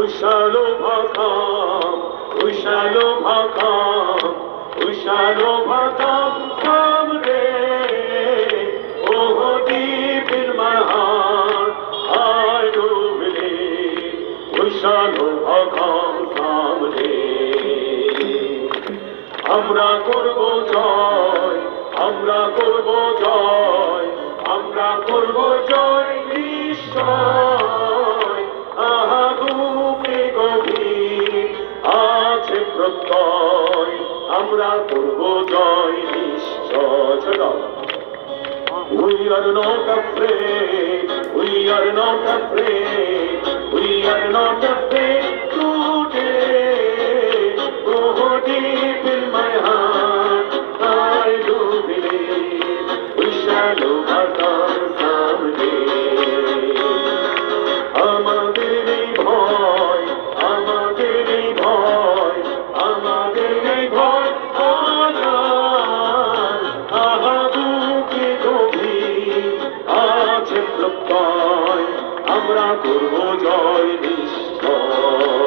we shall overcome, we shall overcome someday. Oh, deep in my heart, I do believe we shall overcome someday. Amra korbo joy, amra korbo joy, amra korbo joy, নিশ্চয় আহা বুকে গভীর আছে প্রত্যয় আমরা করব জয় নিশ্চয়। We are not afraid, we are not afraid, we are not afraid today. Oh, deep in my heart, I do believe we shall overcome someday. আমাদের নেই ভয়, আমাদের নেই ভয়, আমাদের নেই ভয়, আহা বুকে গভীর আছে প্রত্যয় আমরা করব জয় নিশ্চয়।